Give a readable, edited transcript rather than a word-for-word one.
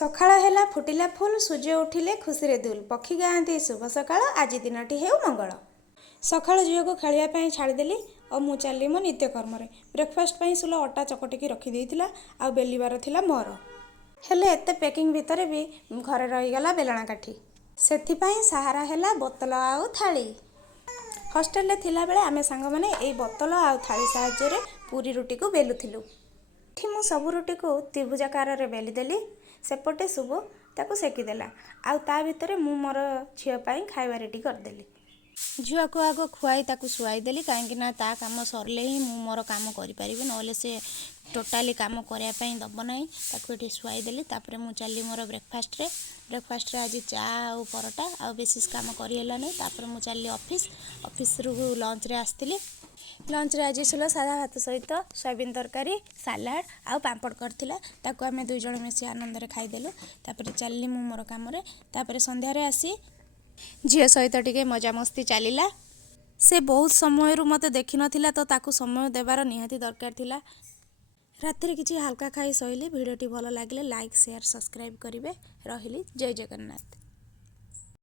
सकाळ हेला फुटिला फुल सूर्य उठिले खुशी दुल पक्षी गाँती शुभ सकाळ आज दिनटी हेउ मंगल। सकाळ झील को खेलिया छाड़देली और मु चली मो नित्यकर्म ब्रेकफास्ट सुला अटा चकटिकी रखीदेला आ बेलिबार थिला मोर हेले एते पैकिंग भितर भी घरे रहीगला बेलना काठी सेथिपाई सहारा हेला बोतल आउ थाली। हॉस्टेल थिला बेले आमे सांग माने एई बोतल आउ थाली साहाय्य पूरी रुटी को बेलुथिलु। मु सबु रुटी को त्रिभुजाकार रे बेली देली सेपटे शुभ ताको सेकीदेला आउ ता भितर मु मोर झील पाई खाइबा रेडी करदेली। झील को आग खुआई ताको शुआई देली कहीं ना ता काम सरले ही मु मोर काम करि परिबे नले से टोटाली काम करिया पई दब नाही ताको एठी शुआई देली। तापर मु चली मोर ब्रेकफास्ट रे आज चा आउ परोटा आउ बेसिस काम करि हेला नै। तापर मु चली ऑफिस रु लंच रे आस्तिली। लंच रे आज सुला सादा भात सहित सोयाबीन तरकारी सालाड आउ पापड़ करथिला ताको आमे दुई जण मिसी आनंद रे खाइदेलु। तापर चलली मु मोर काम रे तापर संध्या रे आसी झील सहित टिके मजा मस्ती चलिला। से बहुत समय रु मते देखि नथिला तो ताको समय देबार निहाती दरकार थिला। रात रे किछि हल्का खाई सइली। वीडियोटी भलो लागिले लाइक शेयर सब्सक्राइब करिवे। रहिली जय जगन्नाथ।